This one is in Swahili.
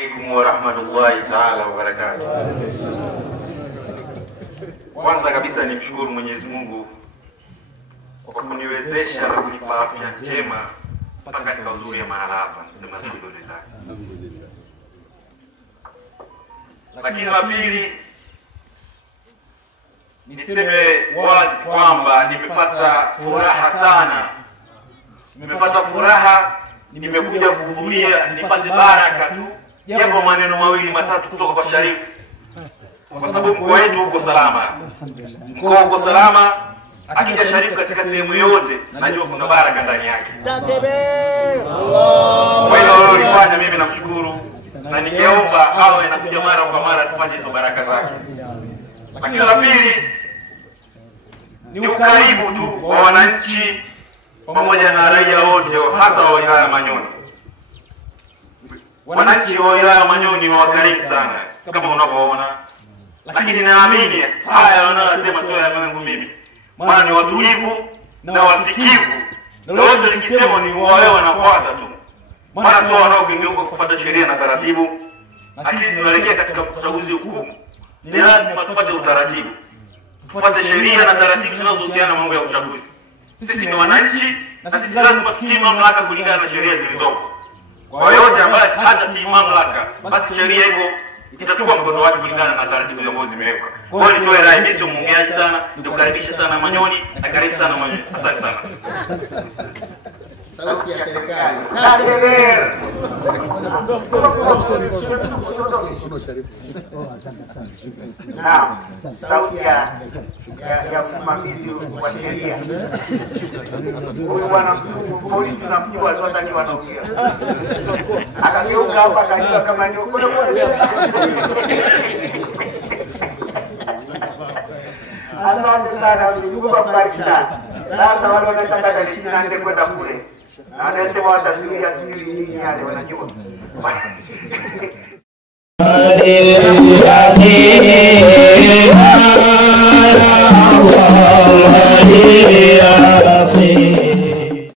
Assalamualaikum warahmatullahi taala wabarakatuh. Kwanza kabisa nimshukuru Mwenyezi Mungu kwa kuniwezesha na kunipa afya njema mpaka nikahudhuria mahala hapa. Alhamdulillah. Lakini la pili niseme wazi kwamba nimepata furaha sana. Nimepata furaha, nimekuja kuhudhuria nipate baraka tu. Japo maneno mawili matatu kutoka kwa Sharifu. Kwa sababu mkoa wetu uko salama. Mkoa uko salama. Akija Sharifu katika sehemu yote najua kuna baraka ndani yake. Kwa hiyo nilifanya mimi namshukuru na ningeomba awe anakuja mara kwa mara tupate hizo baraka zake. Lakini la pili ni ukaribu tu wa wananchi pamoja na raia wote hata wa wilaya Manyoni. Wananchi wa wilaya Manyoni ni wakarimu sana kama unavyoona. Lakini naamini haya wanayosema sio ya mangu mimi. Maana ni watulivu na wasikivu. Na wote nikisema ni wao wanafuata tu. Maana sio wanaogeuka kufuata sheria na taratibu. Lakini tunaelekea katika uchaguzi mkuu. Ni lazima tupate utaratibu. Tupate sheria na taratibu zinazohusiana na mambo ya uchaguzi. Sisi ni wananchi na sisi lazima tutii mamlaka kulingana na sheria zilizopo. Kwa yote ambaye hata si mamlaka, basi sheria hiyo itachukua mkondo wake kulingana na taratibu ambazo zimewekwa. Kwa hiyo nitoe rai, mimi sio muongeaji sana, nikukaribisha sana Manyoni na karibu sana Manyoni. Asante sana. Sauti ya serikali. Naam, sauti ya msimamizi wa sheria. Huyu bwana mkuu polisi tunamjua sote ni wanaongea. Akageuka hapa akajua kama ni uko. Asante sana ndugu wabariki sana. Sasa wale wanataka dalili na ndio kwenda kule. Na wanasema watasubiria nini yale wanajua.